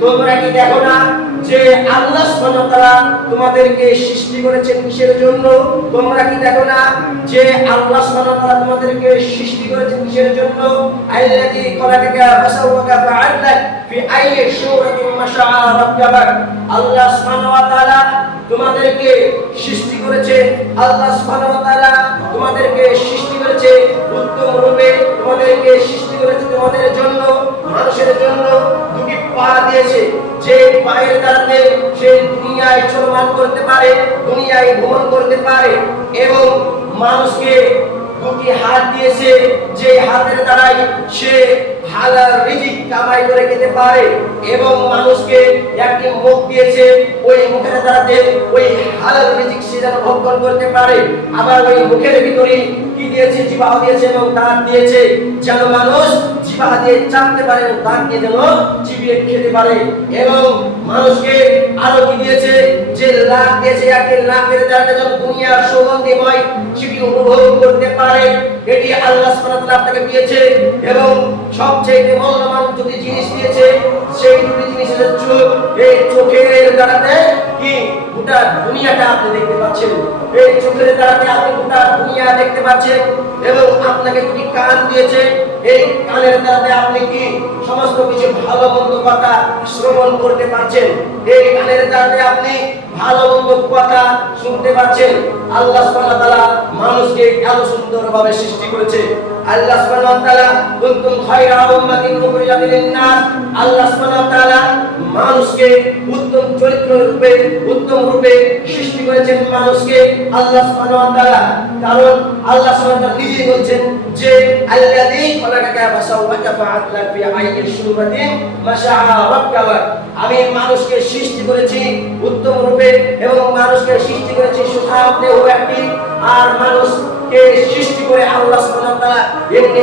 তোমরা কি দেখো না যে আল্লাহ সুবহানাহু তাআলা তোমাদেরকে সৃষ্টি করেছেন কিসের জন্য? তোমরা কি দেখো না যে আল্লাহ সুবহানাহু তাআলা তোমাদেরকে সৃষ্টি করেছেন কিসের জন্য? আল্লাযী খলাকাকা ফাসাওয়াকা ফাআদলাক ফি আইয়ি সূরাতিন মাশাআ রাক্কাবাক আল্লাহ সুবহানাহু ওয়া তাআলা তোমাদেরকে সৃষ্টি করেছে। আল্লাহ সুবহানাহু ওয়া তাআলা তোমাদেরকে সৃষ্টি করেছে উত্তম রূপে। তোমাদেরকে সৃষ্টি করেছে তোমাদের জন্য, মানুষের জন্য। পা দিয়েছে, যে পায়ের দ্বারাতে সে দুনিয়ায় চলমান করতে পারে, দুনিয়ায় ভ্রমণ করতে পারে এবং মানুষকে দুটি হাত দিয়েছে, যে হাতের দ্বারাই সে হালাল রিজিক কামাই করে খেতে পারে এবং মানুষকে একটি মুখ দিয়েছে, ওই মুখের দ্বারাতে ওই হালাল রিজিক সে যেন ভক্ষণ করতে পারে। আবার ওই মুখের ভিতরে কি দিয়েছে? জিবাহ দিয়েছে এবং দাঁত দিয়েছে। যেন মানুষ জিবাহ দিয়ে চাপতে পারে এবং দাঁত দিয়ে যেন চিবিয়ে খেতে পারে। এবং মানুষকে আরও কি দিয়েছে? যে লাখ দিয়েছে একটি লাখের দ্বারা যেন দুনিয়ার সুগন্ধিময় সেটি উপভোগ করতে পারে। এটি আল্লাহ সুবহানাহু ওয়া আপনাকে দিয়েছে এবং সবচেয়ে মূল্যবান দুটি জিনিস দিয়েছে, সেই দুটি জিনিসের চোখ। এই চোখের দ্বারাতে কি? গোটা দুনিয়াটা আপনি দেখতে পাচ্ছেন। এই চোখের দ্বারাতে আপনি গোটা দুনিয়া দেখতে পাচ্ছেন এবং আপনাকে দুটি কান দিয়েছে। এই কানের দ্বারাতে আপনি কি? সমস্ত কিছু ভালো মন্দ কথা শ্রবণ করতে পারছেন। এই কানের দ্বারাতে আপনি কথা শুনতে পাচ্ছেন। আল্লাহ সুবহানাহু তাআলা মানুষকে এত সুন্দরভাবে সৃষ্টি করেছে। আল্লাহ সুবহানাহু তাআলা কুনতুম খায়রা উম্মাতিন উখরিজাত লিন-নাস আল্লাহ সুবহানাহু তাআলা মানুষকে উত্তম চরিত্র রূপে, উত্তম রূপে সৃষ্টি করেছেন মানুষকে। আল্লাহ সুবহানাহু তাআলা কারণ আল্লাহ সুবহানাহু তাআলা নিজেই বলছেন যে, আল্লাযী খলাকাকা ফাসাওয়াকা ফাআদলাক ফি আইয়ি সূরাতিন মাশাআ রাক্কাবা আমি মানুষকে সৃষ্টি করেছি উত্তম রূপে এবং মানুষকে সৃষ্টি করেছি সুঠামদেহ একটি। আর মানুষকে সৃষ্টি করে আল্লাহ সুবহানাহু ওয়া তাআলা এমনি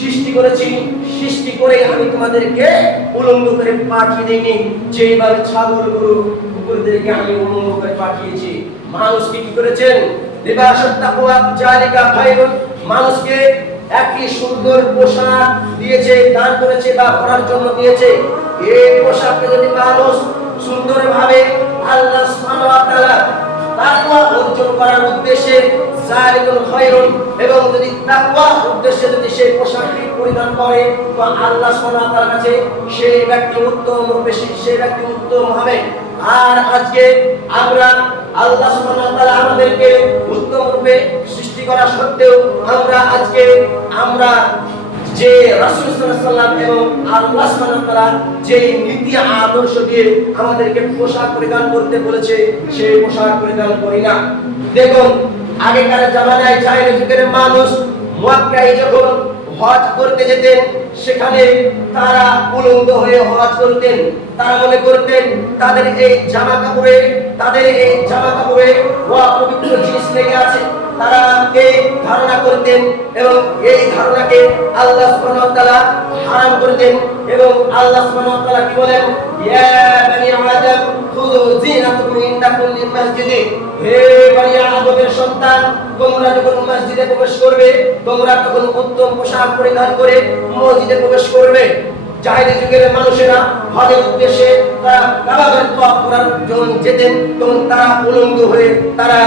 সৃষ্টি করেছি, সৃষ্টি করে আমি তোমাদেরকে উলঙ্গ করে পাঠিয়ে দিইনি। যেইভাবে ছাগল, গরু, কুকুরদেরকে আমি উলঙ্গ করে পাঠিয়েছি। মানুষকে কি করেছেন? মানুষকে একটি সুন্দর পোশাক দিয়েছে, দান করেছে বা পরার জন্য দিয়েছে। এই পোশাককে যদি মানুষ সুন্দরভাবে আল্লাহ তাকওয়া অর্জন করার উদ্দেশ্যে জালিকুল খায়রুন এবং যদি তাকওয়া উদ্দেশ্যে যদি সেই পোশাকটি পরিধান করে, তো আল্লাহ সুবহানাহু তাআলার কাছে সেই ব্যক্তি উত্তম সে- সেই ব্যক্তি উত্তম হবে। আর আজকে আমরা আল্লাহ সুবহানাহু তাআলা আমাদেরকে উত্তম রূপে সৃষ্টি করা সত্ত্বেও আমরা আজকে আমরা যে রাসূল সাল্লাল্লাহু আলাইহি ওয়াসাল্লাম এবং আল্লাহ সুবহানাহু যে নীতি আদর্শ দিয়ে আমাদেরকে পোশাক পরিধান করতে বলেছে সেই পোশাক পরিধান করি না। দেখুন, আগেকার জামানায় জাহেলি যুগের মানুষ মক্কায় যখন হজ করতে যেতেন, সেখানে তারা উলঙ্গ হয়ে হজ করতেন। তারা মনে করতেন, তাদের এই জামা কাপড়ে তাদের এই জামা কাপড়ে অপবিত্র জিনিস লেগে আছে। তারা ধারণা করতেন এবং এই ধারণাকে আল্লাহ সুবহানাহু ওয়া তাআলা হারাম করে দেন এবং আল্লাহ সুবহানাহু ওয়া তাআলা কি বলেন? ইয়া বনি আদম, খুযু জিনাতাকুম ইনদা কুল্লি মসজিদে। হে বনি আদমের সন্তান, তোমরা যখন মসজিদে প্রবেশ করবে, তোমরা তখন উত্তম পোশাক পরিধান করে মসজিদে প্রবেশ করবে। যুগের মানুষেরা হজের উদ্দেশ্যে তারা করার যেতেন তারা উলঙ্গ হয়ে তারা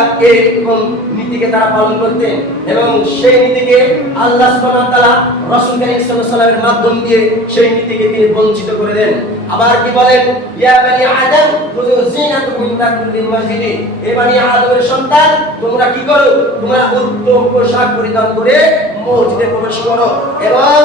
নীতিকে তারা পালন করতেন এবং সেই নীতিকে আল্লাহ সুবহানাহু তাআলা রাসূল কারীম সাল্লাল্লাহু মাধ্যম দিয়ে সেই নীতিকে তিনি বঞ্চিত করে দেন। আবার কি বলেন? ইয়া বনি আদম কুল্লি মসজিদে বনি আদমের সন্তান, তোমরা কি করো? তোমরা উত্তম পোশাক পরিধান করে মসজিদে প্রবেশ করো এবং